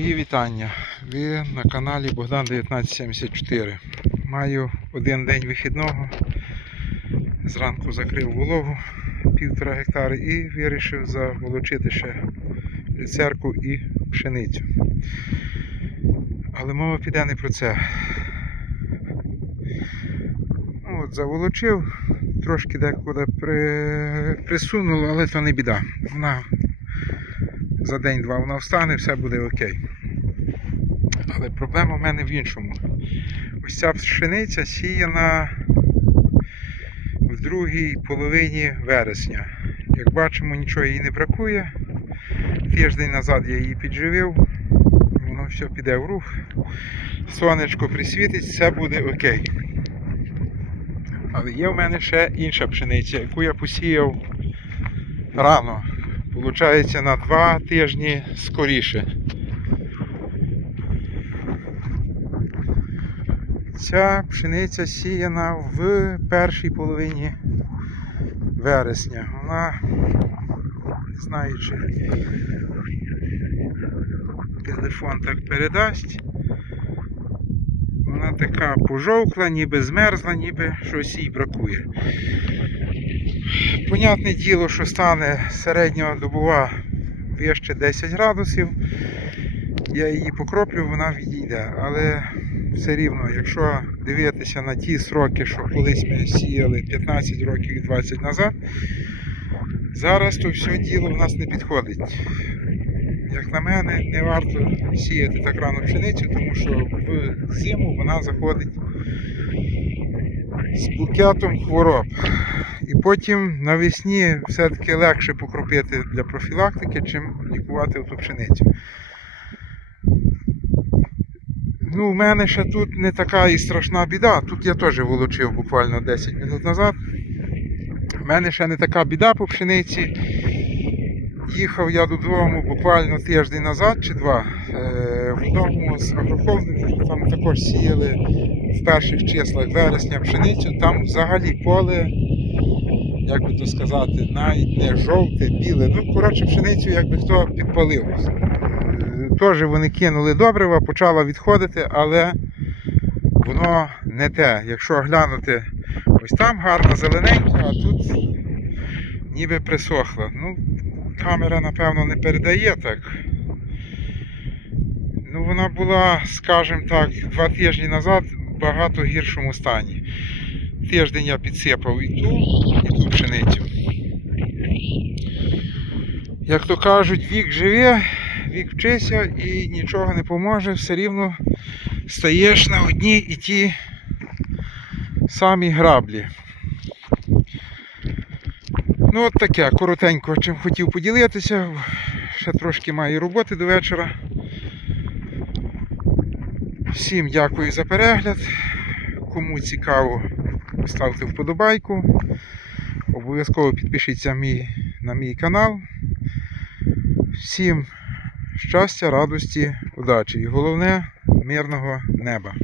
вітання. Ви на каналі Богдан 1974. Маю один день вихідного. Зранку закрив вологу півтора гектари і вирішив заволочити ще люцерку і пшеницю. Але мова піде не про це. Ну, От, заволочив, трошки декуди при... присунуло, але то не біда. Вона за день-два вона встане, все буде окей. Але проблема в мене в іншому. Ось ця пшениця сіяна в другій половині вересня. Як бачимо, нічого їй не бракує. Тиждень назад я її підживив, воно все піде в рух. Сонечко присвітить, все буде окей. Але є в мене ще інша пшениця, яку я посіяв рано. Получається на два тижні скоріше. Ця пшениця сіяна в першій половині вересня. Вона, не знаю, чи телефон так передасть. Вона така пожовкла, ніби змерзла, ніби щось їй бракує. Понятне діло, що стане середньодобова вище 10 градусів. Я її покроплю, вона відійде. Але все рівно, якщо дивитися на ті сроки, що колись ми сіяли 15 років і 20 назад, зараз то все діло в нас не підходить. Як на мене, не варто сіяти так рано пшеницю, тому що в зиму вона заходить з букетом хвороб. І потім навесні все-таки легше покропити для профілактики, чим лікувати ту пшеницю. Ну, у мене ще тут не така і страшна біда. Тут я теж волочив буквально 10 минут назад. У мене ще не така біда по пшениці. Їхав я додому буквально тиждень назад чи два. Е, В одному з агрохолдингів там також сіяли в перших числах вересня пшеницю. Там взагалі поле, як би то сказати, навіть не жовте, біле. Ну, коротше, пшеницю якби хто підпалив. Е, Теж вони кинули добрива, почала відходити, але воно не те. Якщо глянути, ось там гарна зелененька, а тут ніби присохла. Ну, камера, напевно, не передає так. Ну, вона була, скажімо так, два тижні назад в багато гіршому стані. Тиждень я підсипав і ту, і пшеницю. Як то кажуть, вік живе, вік вчися і нічого не поможе, все рівно стаєш на одні і ті самі граблі. Ну от таке, коротенько, чим хотів поділитися. Ще трошки маю роботи до вечора. Всім дякую за перегляд. Кому цікаво, ставте вподобайку. Обов'язково підпишіться мій, на мій канал. Всім щастя, радості, удачі і головне мирного неба.